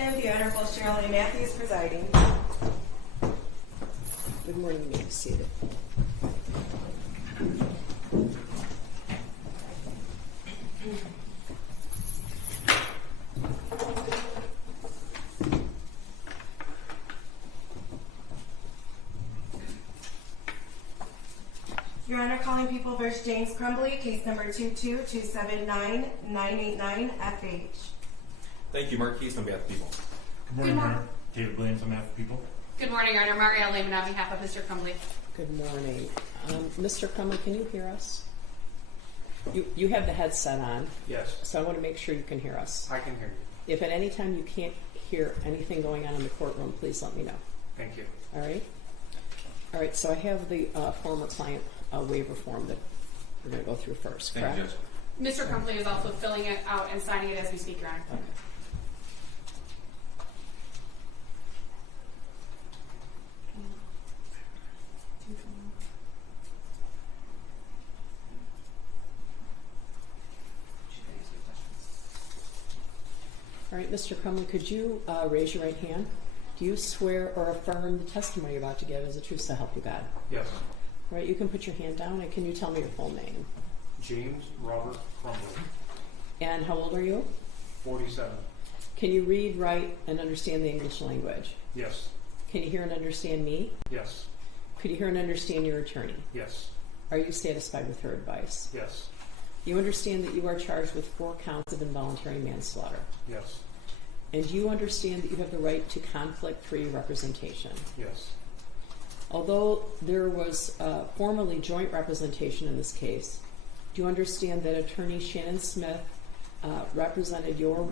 The Honorable Cheryl A. Matthews presiding. Good morning, you may be seated. Your Honor, calling People v. James Crumbley, case number 22279-989-FH. Thank you, Mark Keith, on behalf of the people. Good morning, Your Honor. David Williams on behalf of the people. Good morning, Your Honor. Marietta Lehman on behalf of Mr. Crumbley. Good morning. Mr. Crumbley, can you hear us? You have the headset on, Yes, so I want to make sure you can hear us. I can hear you. If at any time you can't hear anything going on in the courtroom, please let me know. Thank you. All right? All right, so I have the former client waiver form that we're going to go through first, correct? Thank you, Judge. Mr. Crumbley is also filling it out and signing it as we speak, Your Honor. Okay. All right, Mr. Crumbley, could you raise your right hand? Do you swear or affirm the testimony you're about to give is the truth to help you God? Yes. All right, you can put your hand down, and can you tell me your full name? James Robert Crumbley, And how old are you? 47. Can you read, write, and understand the English language? Yes. Can you hear and understand me? Yes. Could you hear and understand your attorney? Yes. Are you satisfied with her advice? Yes. You understand that you are charged with 4 counts of involuntary manslaughter. Yes. And do you understand that you have the right to conflict-free representation? Yes. Although there was formally joint representation in this case, do you understand that attorney Shannon Smith represented your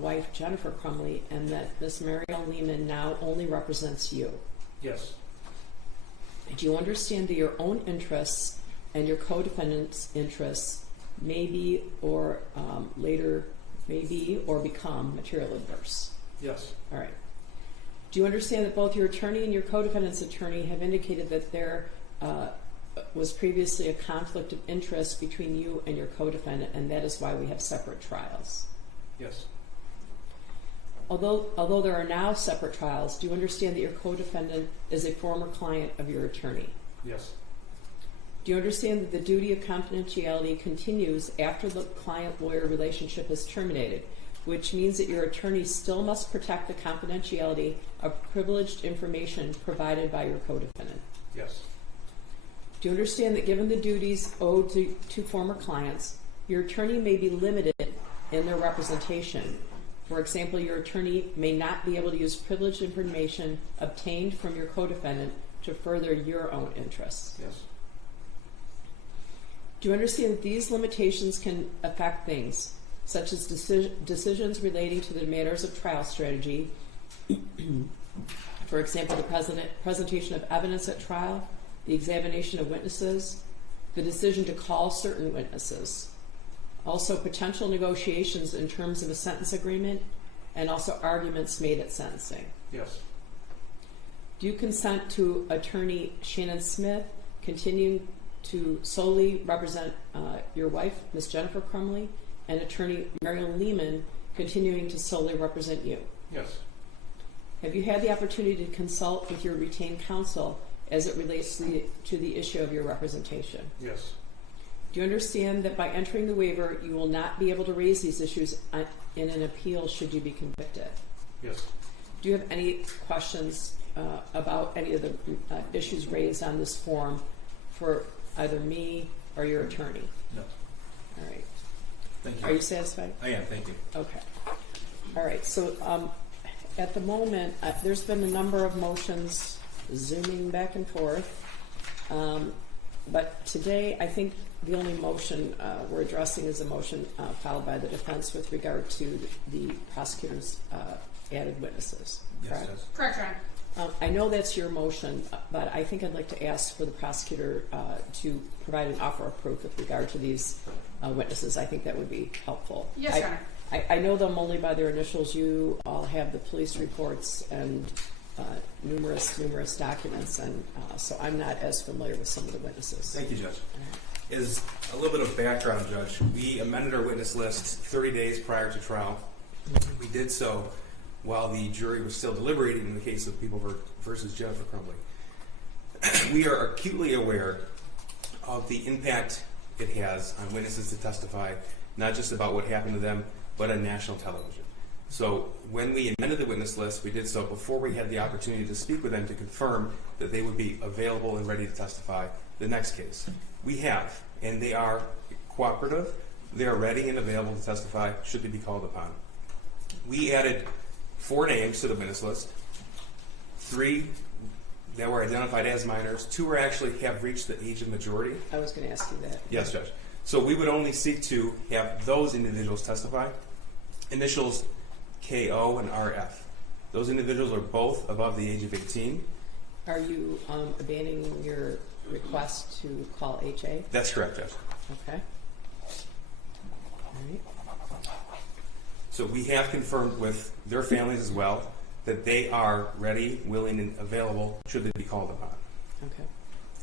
wife Jennifer Crumbley and that Ms. Mariel Lehman now only represents you? Yes. Do you understand that your own interests and your co-defendant's interests may be or later may be or become material adverse? Yes. All right. Do you understand that both your attorney and your co-defendant's attorney have indicated that there was previously a conflict of interest between you and your co-defendant, and that is why we have separate trials? Yes. Although there are now separate trials, do you understand that your co-defendant is a former client of your attorney? Yes. Do you understand that the duty of confidentiality continues after the client-lawyer relationship is terminated, which means that your attorney still must protect the confidentiality of privileged information provided by your co-defendant? Yes. Do you understand that given the duties owed to former clients, your attorney may be limited in their representation? For example, your attorney may not be able to use privileged information obtained from your co-defendant to further your own interests? Yes. Do you understand that these limitations can affect things such as decisions relating to the matters of trial strategy, for example, the presentation of evidence at trial, the examination of witnesses, the decision to call certain witnesses, also potential negotiations in terms of a sentence agreement, and also arguments made at sentencing? Yes. Do you consent to attorney Shannon Smith continuing to solely represent your wife, Ms. Jennifer Crumbley, and attorney Mariel Lehman continuing to solely represent you? Yes. Have you had the opportunity to consult with your retained counsel as it relates to the issue of your representation? Yes. Do you understand that by entering the waiver, you will not be able to raise these issues in an appeal should you be convicted? Yes. Do you have any questions about any of the issues raised on this form for either me or your attorney? No. All right. Thank you. Are you satisfied? I am, thank you. Okay. All right. So at the moment, there's been a number of motions zooming back and forth. But today, I think the only motion we're addressing is a motion filed by the defense with regard to the prosecutor's added witnesses. Yes, Correct? yes. Correct, Your Honor. I know that's your motion, but I think I'd like to ask for the prosecutor to provide an offer of proof with regard to these witnesses. I think that would be helpful. Yes, Your Honor. I know them only by their initials. You all have the police reports and numerous documents, and so I'm not as familiar with some of the witnesses. Thank you, Judge. Is a little bit of background, Judge. We amended our witness list 30 days prior to trial. We did so while the jury was still deliberating in the case of People versus Jennifer Crumbley. We are acutely aware of the impact it has on witnesses to testify, not just about what happened to them, but on national television. So when we amended the witness list, we did so before we had the opportunity to speak with them to confirm that they would be available and ready to testify the next case. We have, and they are cooperative. They are ready and available to testify should they be called upon. We added 4 names to the witness list, 3 that were identified as minors, 2 were actually have reached the age of majority. I was going to ask you that. Yes, Judge. So we would only seek to have those individuals testify. Initials KO and RF. Those individuals are both above the age of 18. Are you abandoning your request to call HA? That's correct, Judge. Okay. All right. So we have confirmed with their families as well that they are ready, willing, and available should they be called upon. Okay.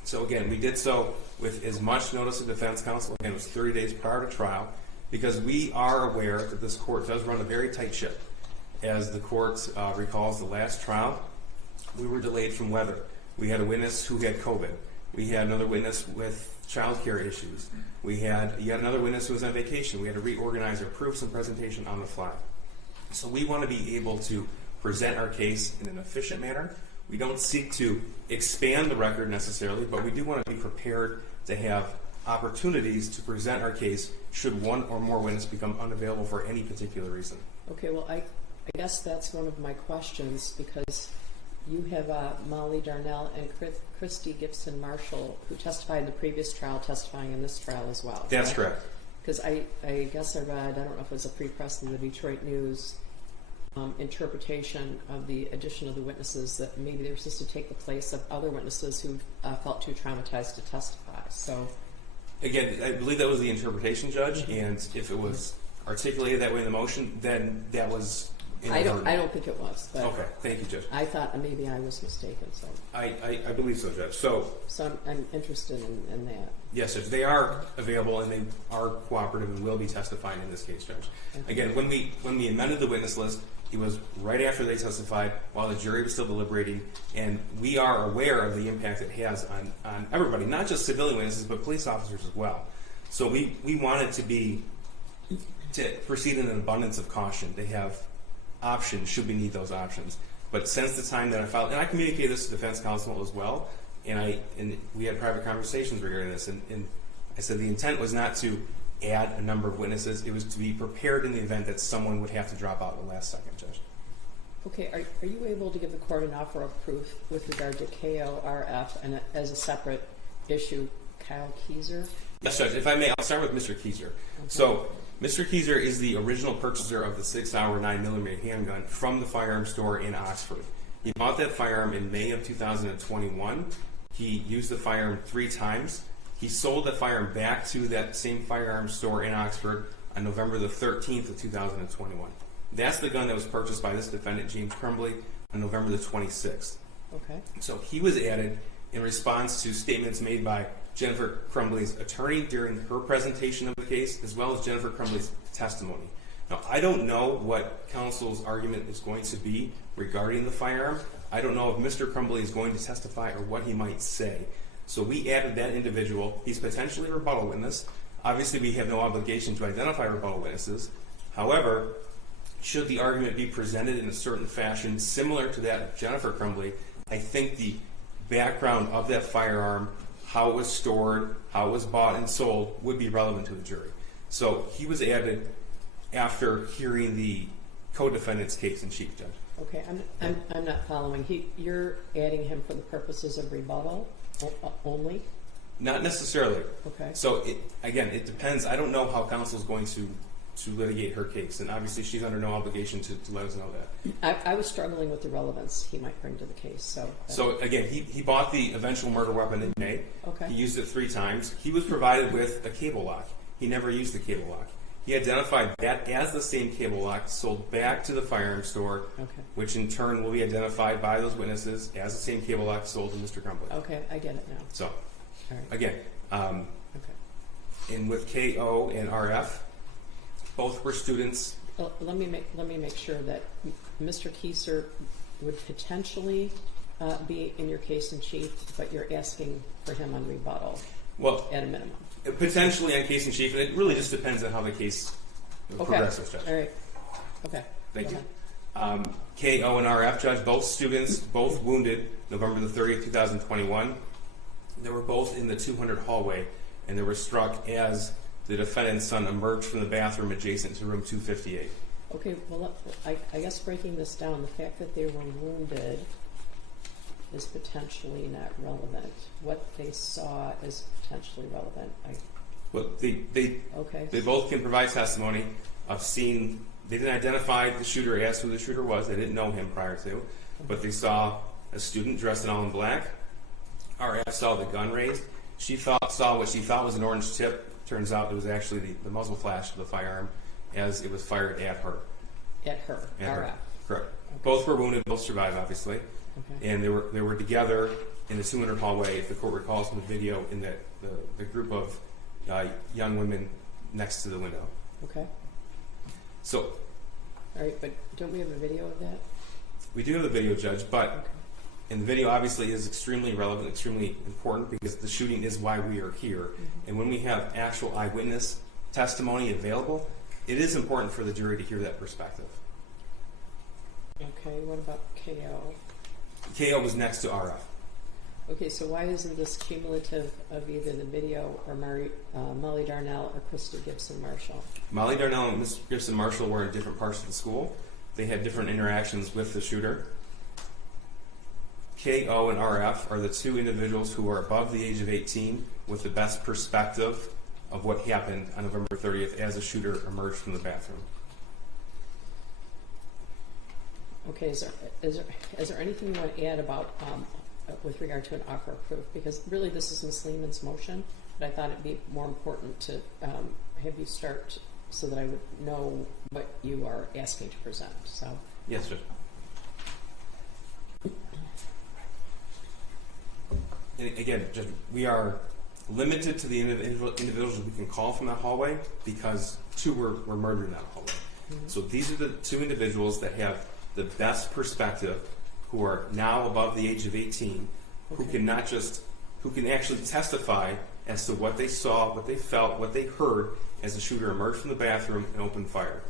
So again, we did so with as much notice of defense counsel. Again, it was 30 days prior to trial, because we are aware that this court does run a very tight ship. As the court recalls the last trial, we were delayed from weather. We had a witness who had COVID. We had another witness with child care issues. We had yet another witness who was on vacation. We had to reorganize our proofs and presentation on the fly. So we want to be able to present our case in an efficient manner. We don't seek to expand the record necessarily, but we do want to be prepared to have opportunities to present our case should one or more witnesses become unavailable for any particular reason. Okay, well, I guess that's one of my questions, because you have Molly Darnell and Christy Gibson Marshall, who testified in the previous trial, testifying in this trial as well. That's correct. Because I guess I read, I don't know if it was a free press in the Detroit News, interpretation of the addition of the witnesses, that maybe they were supposed to take the place of other witnesses who felt too traumatized to testify. So, again, I believe that was the interpretation, Judge, and if it was articulated that way in the motion, then that was inadvertent. I don't think it was. But Okay, thank you, Judge. I thought maybe I was mistaken. So I believe so, Judge. So I'm interested in that. yes, Judge, they are available and they are cooperative and will be testifying in this case, Judge. Okay. Again, when we amended the witness list, it was right after they testified while the jury was still deliberating, and we are aware of the impact it has on everybody, not just civilian witnesses, but police officers as well. So we wanted to proceed in an abundance of caution. They have options should we need those options. But since the time that I filed, and I communicated this to defense counsel as well, and we had private conversations regarding this, and I said the intent was not to add a number of witnesses. It was to be prepared in the event that someone would have to drop out at the last second, Judge. Okay, are you able to give the court an offer of proof with regard to KORF and as a separate issue, Kyle Keyser? Yes, Judge. If I may, I'll start with Mr. Keyser. Okay. So Mr. Keyser is the original purchaser of the 6-hour 9mm handgun from the firearm store in Oxford. He bought that firearm in May of 2021. He used the firearm 3 times. He sold the firearm back to that same firearm store in Oxford on November the 13th of 2021. That's the gun that was purchased by this defendant, James Crumbley, on November the 26th. Okay. So he was added in response to statements made by Jennifer Crumbley's attorney during her presentation of the case, as well as Jennifer Crumbley's testimony. Now, I don't know what counsel's argument is going to be regarding the firearm. I don't know if Mr. Crumbley is going to testify or what he might say. So we added that individual. He's potentially a rebuttal witness. Obviously, we have no obligation to identify rebuttal witnesses. However, should the argument be presented in a certain fashion similar to that of Jennifer Crumbley, I think the background of that firearm, how it was stored, how it was bought and sold, would be relevant to the jury. So he was added after hearing the co-defendant's case in chief, Judge. Okay, I'm not following. You're adding him for the purposes of rebuttal only? Not necessarily. Okay. So it depends. I don't know how counsel is going to litigate her case, and obviously she's under no obligation to let us know that. I was struggling with the relevance he might bring to the case. So again, he bought the eventual murder weapon in May. Okay. He used it 3 times. He was provided with a cable lock. He never used the cable lock. He identified that as the same cable lock sold back to the firearm store, okay, which in turn will be identified by those witnesses as the same cable lock sold to Mr. Crumbley. Okay, I get it now. So, all right. again, Okay. and with KO and RF, both were students. Well, let me make sure that Mr. Kieser would potentially be in your case in chief, but you're asking for him on rebuttal Well, at a minimum. potentially on case in chief, and it really just depends on how the case progresses, Judge. All right. Okay. Thank Go you. ahead. KO and RF, Judge, both students, both wounded November the 30th, 2021. They were both in the 200 hallway, and they were struck as the defendant's son emerged from the bathroom adjacent to room 258. Okay, well, I guess breaking this down, the fact that they were wounded is potentially not relevant. What they saw is potentially relevant. Well, Okay. they both can provide testimony of seeing. They didn't identify the shooter as who the shooter was. They didn't know him prior to, but they saw a student dressed in all in black. RF saw the gun raised. She saw what she thought was an orange tip. Turns out it was actually the muzzle flash of the firearm as it was fired at her. At her. At her. RF. Correct. Both were wounded. Both survived, obviously. Okay. And they were together in the 200 hallway, if the court recalls from the video, in the group of young women next to the window. Okay. So All right, but don't we have a video of that? we do have the video, Judge, but Okay. and the video obviously is extremely relevant, extremely important, because the shooting is why we are here. And when we have actual eyewitness testimony available, it is important for the jury to hear that perspective. Okay, what about KO? KO was next to RF. Okay, so why isn't this cumulative of either the video or Molly Darnell or Krista Gibson Marshall? Molly Darnell and Miss Gibson Marshall were in different parts of the school. They had different interactions with the shooter. KO and RF are the two individuals who are above the age of 18 with the best perspective of what happened on November 30th as a shooter emerged from the bathroom. Okay, is there anything you want to add about with regard to an offer of proof? Because really this is Ms. Lehman's motion, but I thought it'd be more important to have you start so that I would know what you are asking to present. So. Yes, Judge. And again, Judge, we are limited to the individuals we can call from that hallway because two were murdered in that hallway. Mm-hmm. So these are the two individuals that have the best perspective, who are now above the age of 18, who can actually testify as to what they saw, what they felt, what they heard as the shooter emerged from the bathroom and opened fire.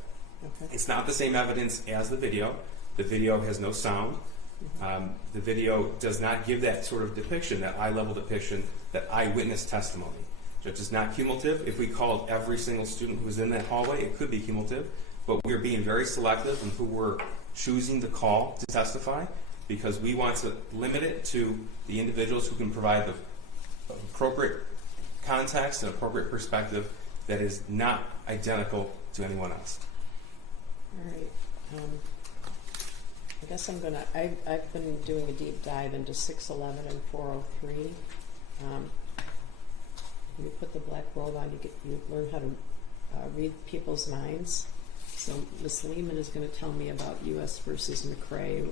Okay. It's not the same evidence as the video. The video has no sound. The video does not give that sort of depiction, that eye-level depiction, that eyewitness testimony. So it's not cumulative. If we called every single student who was in that hallway, it could be cumulative, but we're being very selective in who we're choosing to call to testify, because we want to limit it to the individuals who can provide the appropriate context and appropriate perspective that is not identical to anyone else. All right. I guess I've been doing a deep dive into 611 and 403. You put the black robe on, you learn how to read people's minds. So Ms. Lehman is going to tell me about U.S. versus McRae,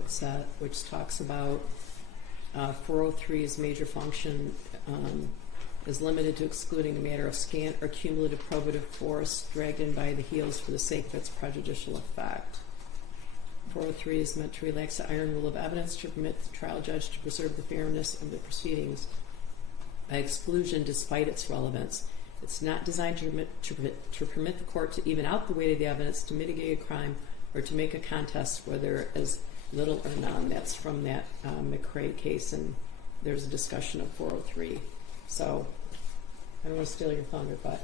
which talks about 403's major function is limited to excluding a matter of scant or cumulative probative force dragged in by the heels for the sake of its prejudicial effect. 403 is meant to relax the iron rule of evidence to permit the trial judge to preserve the fairness of the proceedings by exclusion despite its relevance. It's not designed to permit the court to even out the weight of the evidence to mitigate a crime or to make a contest where there is little or none. That's from that McRae case, and there's a discussion of 403. So I don't want to steal your thunder, but...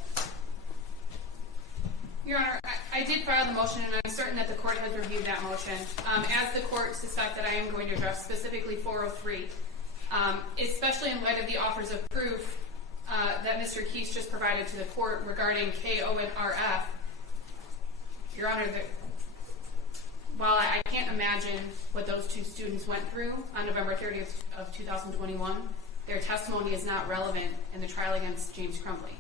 Your Honor, I did file the motion, and I'm certain that the court has reviewed that motion. As the court suspected, I am going to address specifically 403, especially in light of the offers of proof that Mr. Keese just provided to the court regarding KO and RF. Your Honor, while I can't imagine what those two students went through on November 30th of 2021, their testimony is not relevant in the trial against James Crumbley.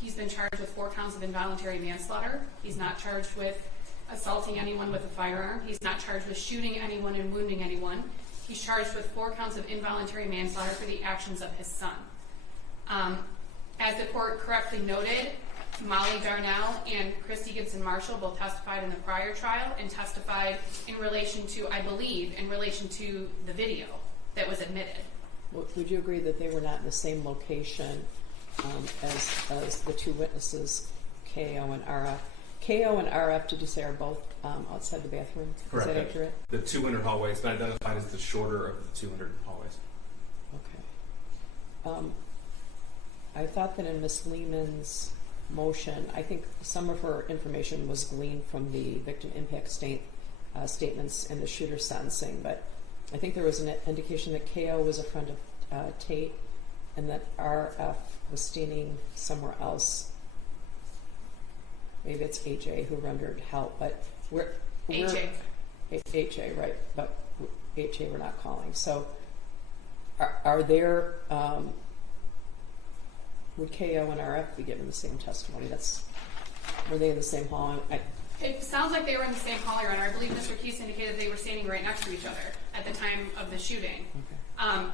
He's been charged with 4 counts of involuntary manslaughter. He's not charged with assaulting anyone with a firearm. He's not charged with shooting anyone and wounding anyone. He's charged with 4 counts of involuntary manslaughter for the actions of his son. As the court correctly noted, Molly Darnell and Christy Gibson Marshall both testified in the prior trial and testified in relation to, I believe, in relation to the video that was admitted. Would you agree that they were not in the same location as the two witnesses, KO and RF? KO and RF, did you say, are both outside the bathroom? Correct. Is that accurate? The 200 hallway has been identified as the shorter of the 200 hallways. Okay. I thought that in Ms. Lehman's motion, I think some of her information was gleaned from the victim impact statements and the shooter sentencing, but I think there was an indication that KO was a friend of Tate and that RF was standing somewhere else. Maybe it's AJ who rendered help, but we're AJ. HA, right, but HA we're not calling. So are there, would KO and RF be given the same testimony? Were they in the same hall? It sounds like they were in the same hall, Your Honor. I believe Mr. Keese indicated they were standing right next to each other at the time of the shooting. Okay.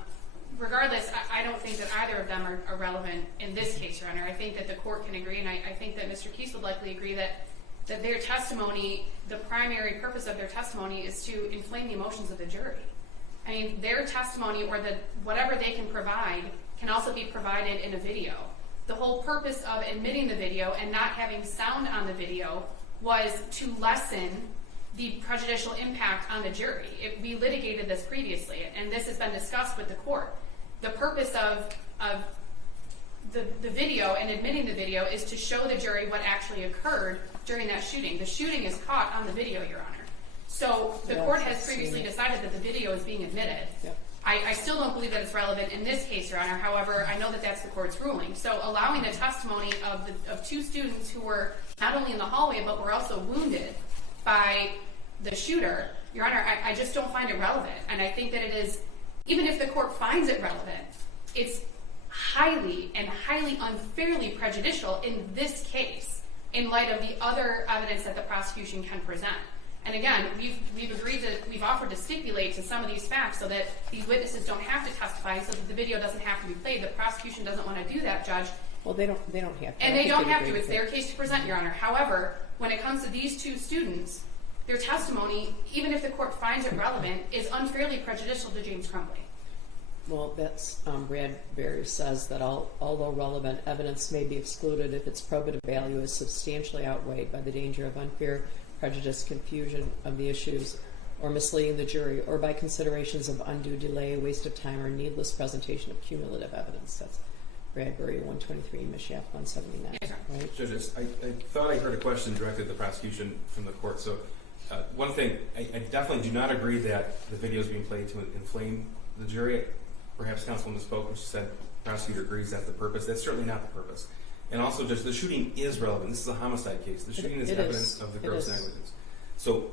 Regardless, I don't think that either of them are relevant in this case, Your Honor. I think that the court can agree, and I think that Mr. Keese would likely agree that their testimony, the primary purpose of their testimony is to inflame the emotions of the jury. I mean, their testimony or whatever they can provide can also be provided in a video. The whole purpose of admitting the video and not having sound on the video was to lessen the prejudicial impact on the jury. We litigated this previously, and this has been discussed with the court. The purpose of the video and admitting the video is to show the jury what actually occurred during that shooting. The shooting is caught on the video, Your Honor. So the court has previously decided that the video is being admitted. Yep. I still don't believe that it's relevant in this case, Your Honor. However, I know that that's the court's ruling. So allowing the testimony of two students who were not only in the hallway but were also wounded by the shooter, Your Honor, I just don't find it relevant. And I think that it is, even if the court finds it relevant, it's highly and highly unfairly prejudicial in this case in light of the other evidence that the prosecution can present. And again, we've offered to stipulate to some of these facts so that these witnesses don't have to testify, so that the video doesn't have to be played. The prosecution doesn't want to do that, Judge. Well, they don't have to. And they don't have to. It's their case to present, Your Honor. However, when it comes to these two students, their testimony, even if the court finds it relevant, is unfairly prejudicial to James Crumbley. Well, that's Bradbury says that although relevant evidence may be excluded if its probative value is substantially outweighed by the danger of unfair prejudice, confusion of the issues, or misleading the jury, or by considerations of undue delay, waste of time, or needless presentation of cumulative evidence. That's Bradbury 123, Mishaft 179. Yes, sir. Right? Judges, I thought I heard a question directed at the prosecution from the court. So one thing, I definitely do not agree that the video is being played to inflame the jury. Perhaps counsel misspoke when she said the prosecutor agrees that's the purpose. That's certainly not the purpose. And also, just the shooting is relevant. This is a homicide case. The shooting is evidence of the gross negligence. So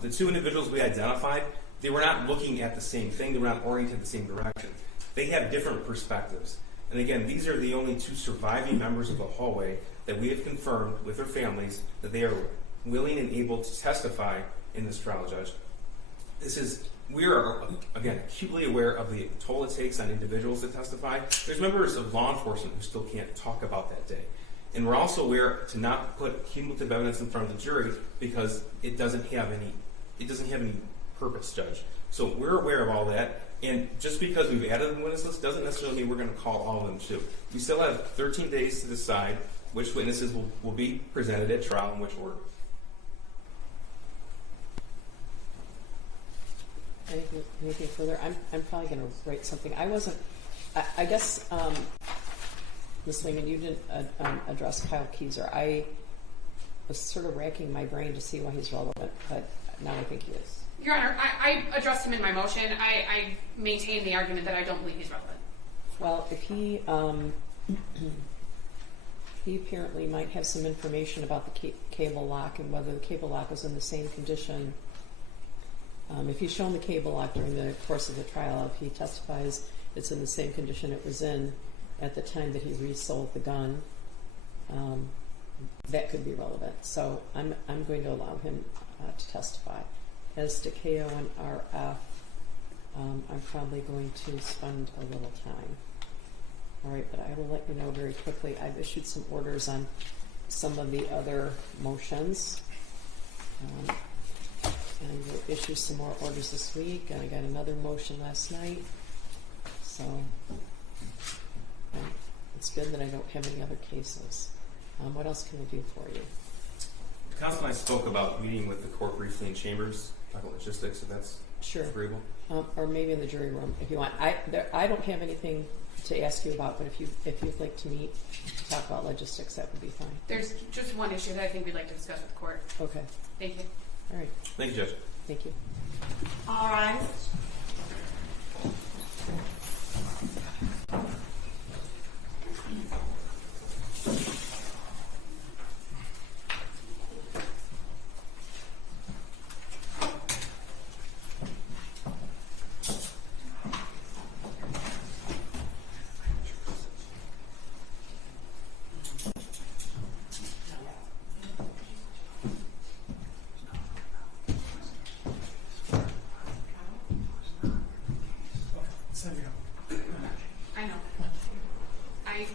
the two individuals we identified, they were not looking at the same thing. They were not oriented the same direction. They have different perspectives. And again, these are the only two surviving members of the hallway that we have confirmed with their families that they are willing and able to testify in this trial, Judge. We are, again, acutely aware of the toll it takes on individuals that testify. There's members of law enforcement who still can't talk about that day. And we're also aware to not put cumulative evidence in front of the jury because it doesn't have any purpose, Judge. So we're aware of all that. And just because we've added the witness list doesn't necessarily mean we're going to call all of them too. We still have 13 days to decide which witnesses will be presented at trial in which order. Anything further? I'm probably going to write something. I guess, Ms. Lehman, you didn't address Kyle Keyser. I was sort of racking my brain to see why he's relevant, but now I think he is. Your Honor, I addressed him in my motion. I maintain the argument that I don't believe he's relevant. Well, if he apparently might have some information about the cable lock and whether the cable lock was in the same condition. If he's shown the cable lock during the course of the trial, if he testifies it's in the same condition it was in at the time that he resold the gun, that could be relevant. So I'm going to allow him to testify. As to KO and RF, I'm probably going to spend a little time. All right, but I will let you know very quickly. I've issued some orders on some of the other motions. And we'll issue some more orders this week, and I got another motion last night. So it's good that I don't have any other cases. What else can I do for you? The council and I spoke about meeting with the court briefly in chambers, talk about logistics, if that's Sure. agreeable. Or maybe in the jury room if you want. I don't have anything to ask you about, but if you'd like to meet to talk about logistics, that would be fine. There's just one issue that I think we'd like to discuss with the court. Okay. Thank you. All right. Thank you, Judge. Thank you. All rise. I know. I